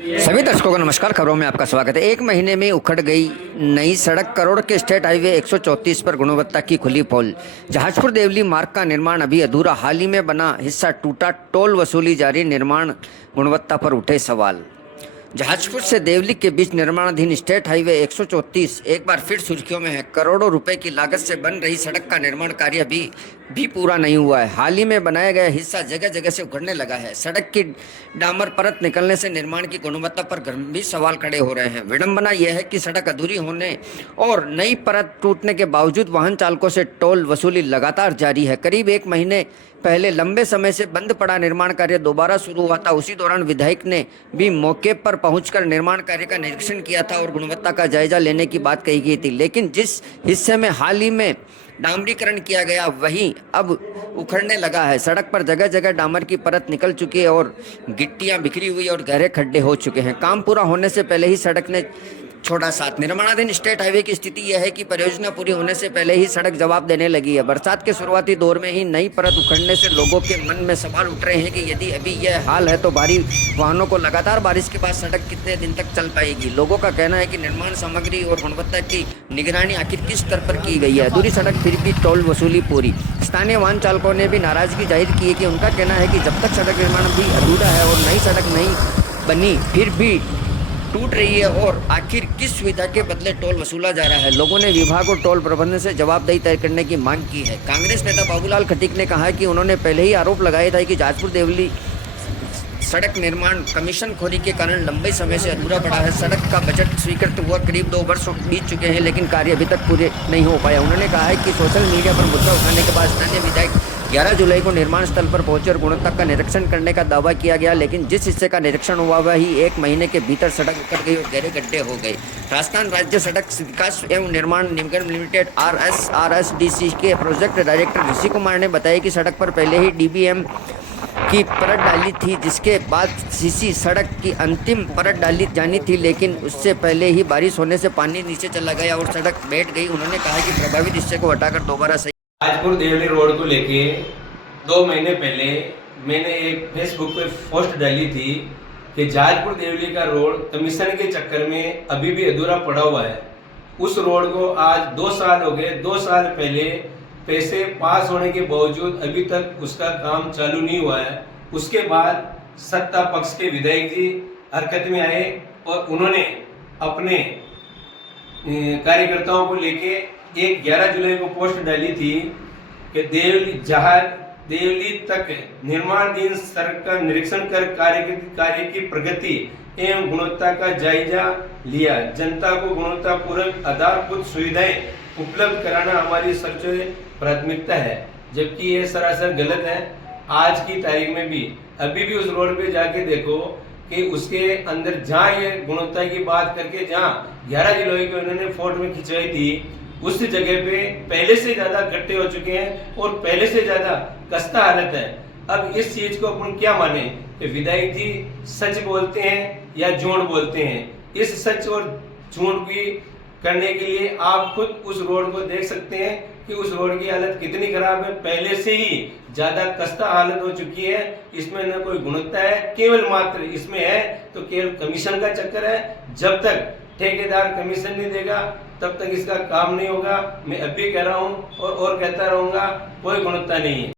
सभी दर्शकों को नमस्कार। खबरों में आपका स्वागत है। एक महीने में उखड़ गई नई सड़क। करोड़ के स्टेट हाईवे 134 पर गुणवत्ता की खुली पोल। जहाजपुर देवली मार्ग का निर्माण अभी अधूरा। हाल ही में बना हिस्सा टूटा। टोल वसूली जारी। निर्माण गुणवत्ता पर उठे सवाल। जहाजपुर से देवली के बीच निर्माणाधीन स्टेट हाईवे 134 एक बार फिर सुर्खियों में है। करोड़ों रुपए की लागत से बन रही सड़क का निर्माण कार्य अभी भी पूरा नहीं हुआ है। हाल ही में बनाया गया हिस्सा जगह जगह से उखड़ने लगा है। सड़क की डामर परत निकलने से निर्माण की गुणवत्ता पर गंभीर सवाल खड़े हो रहे हैं। विडंबना यह है कि सड़क अधूरी होने और नई परत टूटने के बावजूद वाहन चालकों से टोल वसूली लगातार जारी है। करीब एक महीने पहले लंबे समय से बंद पड़ा निर्माण कार्य दोबारा शुरू हुआ था। उसी दौरान विधायक ने भी मौके पर पहुंचकर निर्माण कार्य का निरीक्षण किया था और गुणवत्ता का जायजा लेने की बात कही गई थी। लेकिन जिस हिस्से में हाल ही में डामरीकरण किया गया वहीं अब उखड़ने लगा है। सड़क पर जगह जगह डामर की परत निकल चुकी है और गिट्टियां बिखरी हुई और गहरे खड्डे हो चुके हैं। काम पूरा होने से पहले ही सड़क ने छोड़ा साथ। निर्माणाधीन स्टेट हाईवे की स्थिति यह है कि परियोजना पूरी होने से पहले ही सड़क जवाब देने लगी है। बरसात के शुरुआती दौर में ही नई परत उखड़ने से लोगों के मन में सवाल उठ रहे हैं कि यदि अभी यह हाल है तो भारी वाहनों को लगातार बारिश के बाद सड़क कितने दिन तक चल पाएगी। लोगों का कहना है कि निर्माण सामग्री और गुणवत्ता की निगरानी आखिर किस स्तर पर की गई है। अधूरी सड़क फिर भी टोल वसूली पूरी। स्थानीय वाहन चालकों ने भी नाराजगी जाहिर की है कि उनका कहना है कि जब तक सड़क निर्माण भी अधूरा है और नई सड़क नहीं बनी फिर भी टूट रही है और आखिर किस सुविधा के बदले टोल वसूला जा रहा है। लोगों ने विभाग और टोल प्रबंधन से जवाबदेही तय करने की मांग की है। कांग्रेस नेता बाबूलाल खटीक ने कहा है कि उन्होंने पहले ही आरोप लगाया था कि जहाजपुर देवली सड़क निर्माण कमीशन खोरी के कारण लंबे समय से अधूरा पड़ा है। सड़क का बजट स्वीकृत हुआ करीब 2 वर्ष बीत चुके हैं लेकिन कार्य अभी तक पूरे नहीं हो पाया। उन्होंने कहा है कि सोशल मीडिया पर मुद्दा उठाने के बाद स्थानीय विधायक 11 जुलाई को निर्माण स्थल पर पहुंचे और गुणवत्ता का निरीक्षण करने का दावा किया गया, लेकिन जिस हिस्से का निरीक्षण हुआ वही एक महीने के भीतर सड़क उखड़ गई और गहरे गड्ढे हो गए। राजस्थान राज्य सड़क विकास एवं निर्माण निगम लिमिटेड RSRSDC के प्रोजेक्ट डायरेक्टर ऋषि कुमार ने बताया कि सड़क पर पहले ही DBM की परत डाली थी, जिसके बाद सीसी सड़क की अंतिम परत डाली जानी थी, लेकिन उससे पहले ही बारिश होने से पानी नीचे चला गया और सड़क बैठ गई। उन्होंने कहा कि प्रभावित हिस्से को हटाकर दोबारा सही। जहाजपुर देवली रोड को लेके 2 महीने पहले मैंने एक फेसबुक पे पोस्ट डाली थी कि जहाजपुर देवली का रोड कमीशन के चक्कर में अभी भी अधूरा पड़ा हुआ है। उस रोड को आज 2 साल हो गए। 2 साल पहले पैसे पास होने के बावजूद अभी तक उसका काम चालू नहीं हुआ है। उसके बाद सत्ता पक्ष के विधायक जी हरकत में आए और उन्होंने अपने कार्यकर्ताओं को लेके एक 11 जुलाई को पोस्ट डाली थी कि देवली तक निर्माणाधीन सड़क का निरीक्षण कर कार्य की प्रगति एवं गुणवत्ता का जायजा लिया। जनता को गुणवत्तापूर्ण आधारभूत सुविधाएं उपलब्ध कराना हमारी सर्वोच्च प्राथमिकता है, जबकि ये सरासर गलत है। आज की तारीख में भी अभी भी उस रोड पे जाके देखो कि उसके अंदर जहाँ ये गुणवत्ता की बात करके जहाँ 11 जुलाई को उन्होंने फोटो में खिंचवाई थी उस जगह पे पहले से ज्यादा गड्ढे हो चुके हैं और पहले से ज्यादा खस्ता हालत है। अब इस चीज को अपन क्या माने कि विधायक जी सच बोलते हैं या झूठ बोलते हैं? इस सच और झूठ की करने के लिए आप खुद उस रोड को देख सकते हैं कि उस रोड की हालत कितनी खराब है। पहले से ही ज्यादा खस्ता हालत हो चुकी है। इसमें न कोई गुणवत्ता है, केवल मात्र इसमें है तो केवल कमीशन का चक्कर है। जब तक ठेकेदार कमीशन नहीं देगा तब तक इसका काम नहीं होगा। मैं अब भी कह रहा हूँ और कहता रहूंगा, कोई गुणवत्ता नहीं है।